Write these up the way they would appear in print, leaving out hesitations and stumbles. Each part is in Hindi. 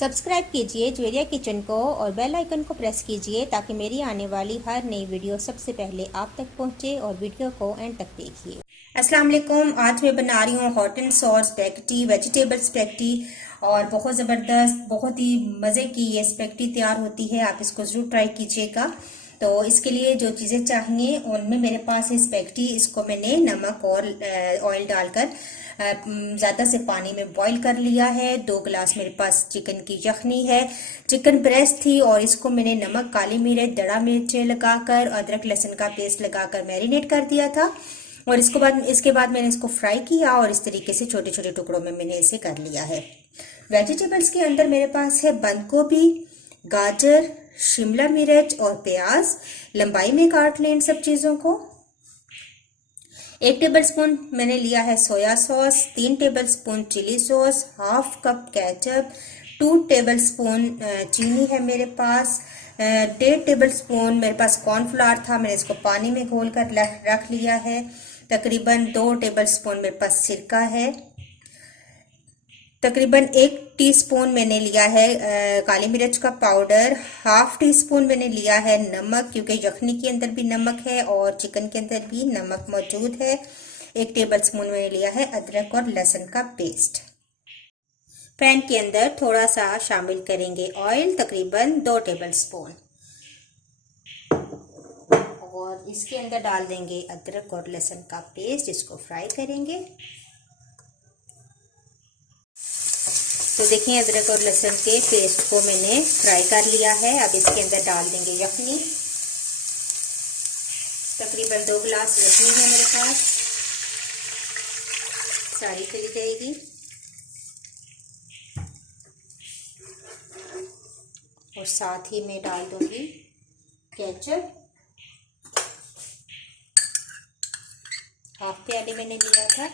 सब्सक्राइब कीजिए ज्वेरिया किचन को और बेल आइकन को प्रेस कीजिए ताकि मेरी आने वाली हर नई वीडियो सबसे पहले आप तक पहुंचे और वीडियो को एंड तक देखिए। अस्सलाम वालेकुम। आज मैं बना रही हूँ hot and sour spaghetti, vegetable spaghetti और बहुत ज़बरदस्त, बहुत ही मज़े की ये स्पैगेटी तैयार होती है। आप इसको ज़रूर ट्राई कीजिएगा। तो इसके लिए जो चीज़ें चाहिए उनमें मेरे पास है स्पैगेटी। इसको मैंने नमक और ऑयल डालकर ज़्यादा से पानी में बॉईल कर लिया है। 2 गिलास मेरे पास चिकन की यखनी है, चिकन ब्रेस्ट थी और इसको मैंने नमक, काली मिर्च, दड़ा मिर्च लगाकर, अदरक लहसुन का पेस्ट लगाकर मैरिनेट कर दिया था। और इसके बाद मैंने इसको फ्राई किया और इस तरीके से छोटे छोटे टुकड़ों में मैंने इसे कर लिया है। वेजिटेबल्स के अंदर मेरे पास है बंद गोभी, गाजर, शिमला मिर्च और प्याज। लंबाई में काट लें इन सब चीज़ों को। 1 टेबलस्पून मैंने लिया है soya sauce, 3 tablespoon chilli sauce, half cup ketchup, 2 tablespoon चीनी है मेरे पास, 1.5 टेबलस्पून मेरे पास कॉर्नफ्लावर था, मैंने इसको पानी में घोल कर रख लिया है। तकरीबन 2 टेबलस्पून मेरे पास सिरका है। तकरीबन 1 टीस्पून मैंने लिया है काली मिर्च का पाउडर। हाफ टी स्पून मैंने लिया है नमक, क्योंकि यखनी के अंदर भी नमक है और चिकन के अंदर भी नमक मौजूद है। 1 टेबलस्पून मैंने लिया है अदरक और लहसुन का पेस्ट। पैन के अंदर थोड़ा सा शामिल करेंगे ऑयल, तकरीबन 2 टेबलस्पून, और इसके अंदर डाल देंगे अदरक और लहसुन का पेस्ट। इसको फ्राई करेंगे। तो देखिए अदरक और लहसुन के पेस्ट को मैंने फ्राई कर लिया है। अब इसके अंदर डाल देंगे यखनी। तकरीबन 2 गिलास यखनी है मेरे पास, सारी चली जाएगी। और साथ ही मैं डाल दूंगी केचप। हाफ प्याली मैंने लिया था।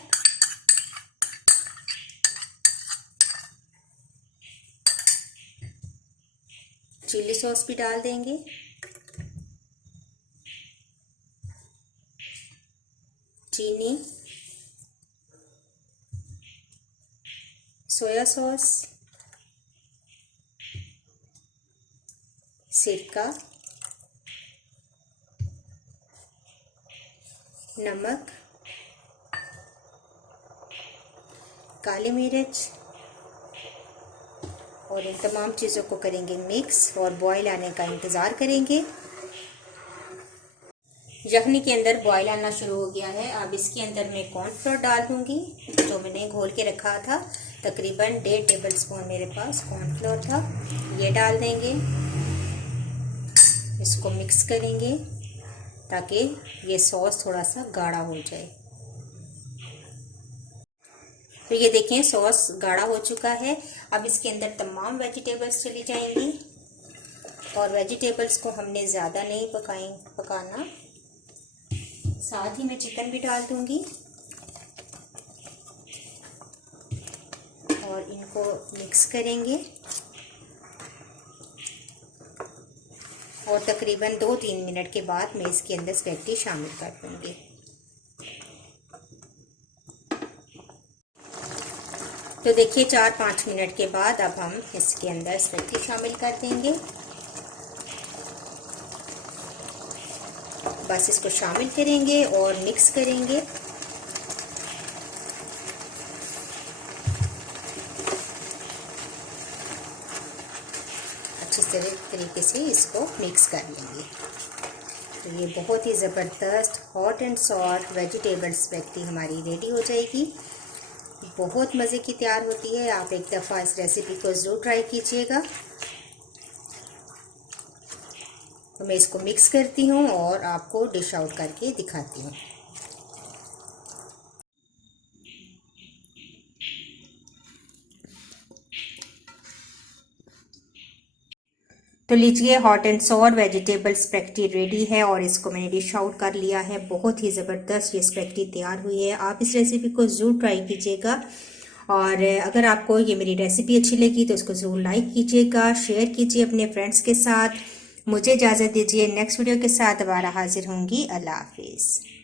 चिली सॉस भी डाल देंगे। चीनी, सोया सॉस, सिरका, नमक, काली मिर्च, और इन तमाम चीज़ों को करेंगे मिक्स और बॉईल आने का इंतज़ार करेंगे। यखनी के अंदर बॉईल आना शुरू हो गया है। अब इसके अंदर मैं कॉर्नफ्लोर डाल दूंगी जो मैंने घोल के रखा था। तकरीबन 1.5 टेबलस्पून मेरे पास कॉर्नफ्लोर था, ये डाल देंगे। इसको मिक्स करेंगे ताकि ये सॉस थोड़ा सा गाढ़ा हो जाए। तो ये देखें सॉस गाढ़ा हो चुका है। अब इसके अंदर तमाम वेजिटेबल्स चली जाएंगी और वेजिटेबल्स को हमने ज़्यादा नहीं पकाना। साथ ही मैं चिकन भी डाल दूंगी और इनको मिक्स करेंगे और तकरीबन 2-3 मिनट के बाद मैं इसके अंदर स्पैगेटी शामिल कर दूंगी। तो देखिए 4-5 मिनट के बाद अब हम इसके अंदर स्पैगेटी शामिल कर देंगे। बस इसको शामिल करेंगे और मिक्स करेंगे। अच्छी तरीके से इसको मिक्स कर लेंगे। तो ये बहुत ही ज़बरदस्त hot and sour vegetable spaghetti हमारी रेडी हो जाएगी। बहुत मज़े की तैयार होती है। आप एक दफ़ा इस रेसिपी को ज़रूर ट्राई कीजिएगा। तो मैं इसको मिक्स करती हूँ और आपको डिश आउट करके दिखाती हूँ। तो लीजिए hot and sour vegetable spaghetti ready है और इसको मैंने डिश आउट कर लिया है। बहुत ही ज़बरदस्त ये स्पैगेटी तैयार हुई है। आप इस रेसिपी को ज़रूर ट्राई कीजिएगा और अगर आपको ये मेरी रेसिपी अच्छी लगी तो इसको ज़रूर लाइक कीजिएगा, शेयर कीजिए अपने फ्रेंड्स के साथ। मुझे इजाज़त दीजिए, नेक्स्ट वीडियो के साथ दोबारा हाजिर होंगी। अल्लाह हाफिज़।